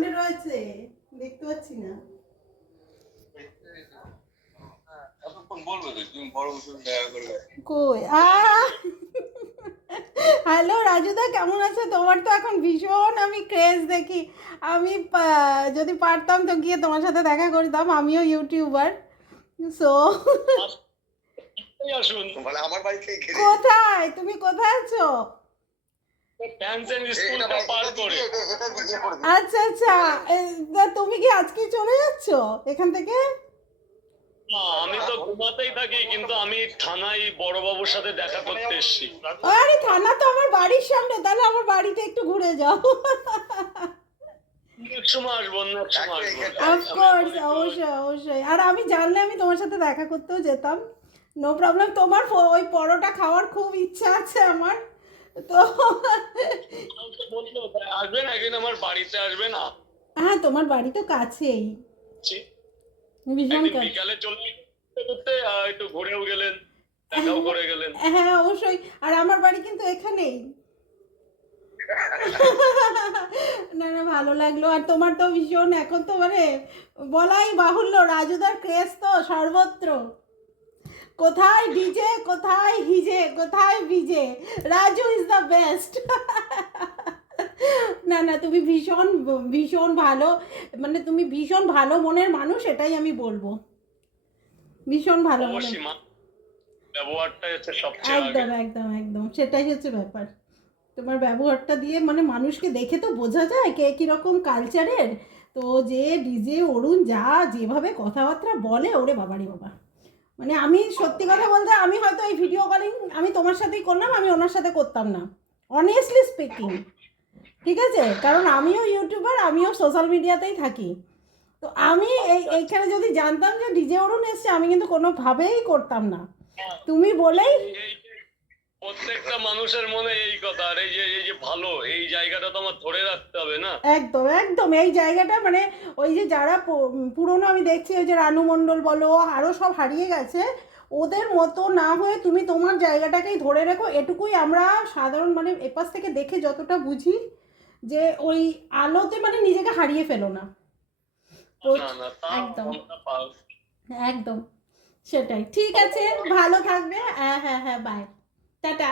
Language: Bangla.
সামনে রয়েছে, দেখতে পাচ্ছি না। কই হ্যালো রাজুদা, কেমন আছো? তোমার তো এখন ভীষণ আমি ক্রেজ দেখি। আমি যদি পারতাম তো গিয়ে তোমার সাথে দেখা করতাম, আমিও ইউটিউবার। সো কোথায় তুমি, কোথায় আছো? আচ্ছা আচ্ছা, তুমি কি আজকে চলে যাচ্ছ এখান থেকে? আমি তো ঘুমাতেই থাকি, কিন্তু আমি থানায় বড়বাবুর সাথে দেখা করতে এসেছি। আরে থানা তো আমার বাড়ির সামনে, তাহলে আমার বাড়িতে একটু ঘুরে যাও। অফকোর্স, অবশ্যই অবশ্যই। আর আমি জানলে আমি তোমার সাথে দেখা করতেও যেতাম, নো প্রবলেম। তোমার ওই পরোটা খাওয়ার খুব ইচ্ছা আছে আমার। তো আসবেন একদিন আমার বাড়িতে, আসবে না? হ্যাঁ, তোমার বাড়ি তো কাছেই, ভীষণ কাছে। বিকালে চলে করতে একটু ঘুরেও গেলেন, দেখাও করে গেলেন। হ্যাঁ অবশ্যই। আর আমার বাড়ি কিন্তু এখানেই। না না, ভালো লাগলো। আর তোমার তো ভীষণ এখন তো মানে বলাই বাহুল্য, রাজুদার ক্রেজ তো সর্বত্র। কোথায় ডিজে, কোথায় হিজে, কোথায় ভিজে, রাজু ইজ দ্য বেস্ট। না না, তুমি ভীষণ ভীষণ ভালো, মানে তুমি ভীষণ ভালো মনের মানুষ, এটাই আমি বলবো। ভীষণ ভালো মনের। ব্যবহারটাই হচ্ছে সবচেয়ে আগে। একদম একদম একদম, সেটাই হচ্ছে ব্যাপার। তোমার ব্যবহারটা দিয়ে মানে মানুষকে দেখে তো বোঝা যায় কে কীরকম কালচারের। তো যে ডিজে অরুণ যা যেভাবে কথাবার্তা বলে, ওরে বাবারে বাবা। মানে আমি সত্যি কথা বলতে, আমি হয়তো এই ভিডিও কলিং আমি তোমার সাথেই করলাম, আমি ওনার সাথে করতাম না, অনেস্টলি স্পিকিং। ঠিক আছে, কারণ আমিও ইউটিউবার, আমিও সোশ্যাল মিডিয়াতেই থাকি। তো আমি এইখানে যদি জানতাম যে ডিজে অরুণ এসছে, আমি কিন্তু কোনোভাবেই করতাম না। তুমি বলেই প্রত্যেকটা মানুষের মনে এই কথা, আর এই যে ভালো এই জায়গাটা তো আমার ধরে রাখতে হবে না। একদম একদম, এই জায়গাটা মানে ওই যে যারা পুরনো, আমি দেখছি ওই যে রানু মণ্ডল বলো, আরও সব হারিয়ে গেছে, ওদের মতো না হয়ে তুমি তোমার জায়গাটাকেই ধরে রেখো, এটুকুই আমরা সাধারণ মানে এপাশ থেকে দেখে যতটা বুঝি, যে ওই আলোতে মানে নিজেকে হারিয়ে ফেলো না। একদম একদম, সেটাই। ঠিক আছে, ভালো থাকবে। হ্যাঁ হ্যাঁ হ্যাঁ, বাই, টাটা।